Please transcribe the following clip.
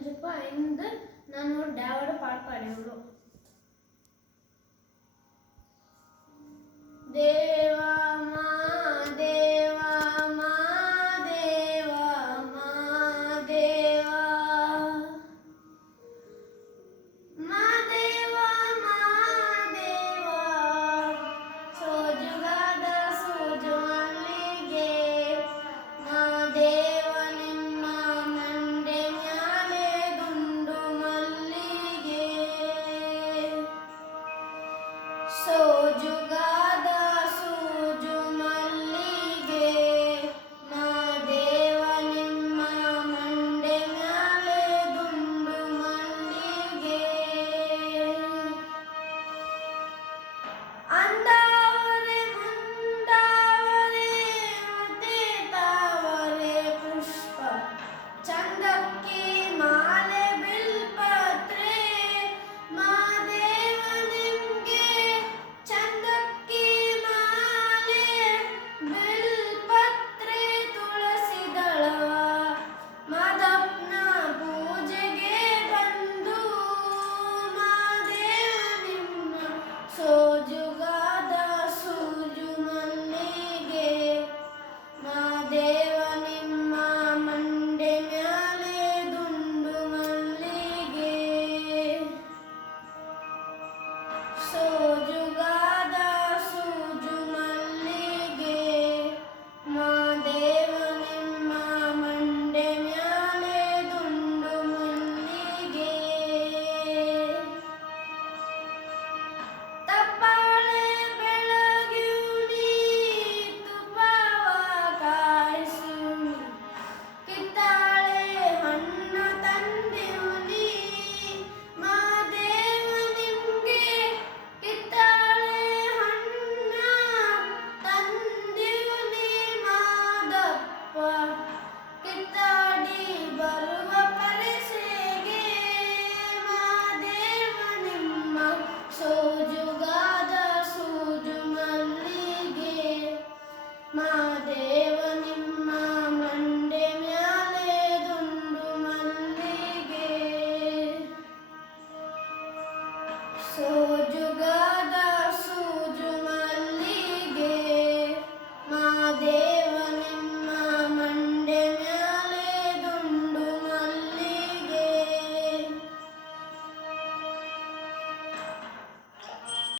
ಅಂಜಪ್ಪ ಇಂದು ನಾನು ಡ್ಯಾವಡ ಪಾಠ ಪಾಡಿವ್ರು ದೇವಾ ಮಾ ದೇವಾ ಮಾ ದೇವಾ ಮಾ ದೇವಾ ಮಾ ದೇವಾ ಮಾ ದೇವಾ ಸೋಜುಗಾದ ಸೋಜು ಮಲ್ಲಿಗೆ ಮಾ ದೇವ ನಿಮ್ಮ ಮಂಡೆ ಮ್ಯಾಲೆ ದುಂಡು ಮಲ್ಲಿಗೆ ಸೋಜುಗಾದ ಸೂಜು ಮಲ್ಲಿಗೆ ಮಾ ದೇವ ನಿಮ್ಮ ಮಂಡೆ ಮ್ಯಾಲೆ ದುಂಡು ಮಲ್ಲಿಗೆ ಅಂದಾವರೆ ಮುಂದಾವರೆ ಉದಿತಾವರೆ ಪುಷ್ಪ ಚಂದಕ್ಕೆ ಮಾಲೆ ಬಿಲ್ಪತ್ರೆ ಮಾ ದೇವ ನಿಮ್ಗೆ ಚಂದಕ್ಕೆ ಮಾಲೆ ಬಿಲ್ಪತ್ರೆ ತುಳಸಿ ದಳವ ಮಾದಪ್ಪನ ಪೂಜೆಗೆ ಬಂದು ಮಾ ದೇವ ನಿಮ್ಮ ಸೋಜುಗಾದ ಸೂಜು ಮಲ್ಲಿಗೆ ಮಾ ದೇವ ನಿಮ್ಮ ಮಂಡೆ ಮ್ಯಾಲೆ ದುಂಡು ಮಲ್ಲಿಗೆ ಸೋಜುಗಾದ ಸೂಜು ಮಲ್ಲಿಗೆ ಮಾ ದೇವ ನಿಮ್ಮ ಮಂಡೆ ಮ್ಯಾಲೆ ದುಂಡು ಮಲ್ಲಿಗೆ ತಪ್ಪಾಳೆ ಬೆಳಗ್ಯೂನಿ ತುಪ್ಪವ ಕಾಯಿಸುನಿ ಕಿತ್ತಾಳೆ ಹಣ್ಣ ತಂದಿವ್ನಿ ಮಾ ದೇವ ನಿಮ್ಗೆ ಕಿತ್ತಾಳೆ ಹಣ್ಣ ತಂದಿವ್ನಿ ಮಾದಪ್ಪ ಕಿತ್ತಾಡಿ ಬರುವ ಪರಿಸೆಗೆ ಮಾ ದೇವ ನಿಮ್ಮ ಸೋಜುಗಾದ ಸೂಜು ಮಲ್ಲಿಗೆ ಮಾ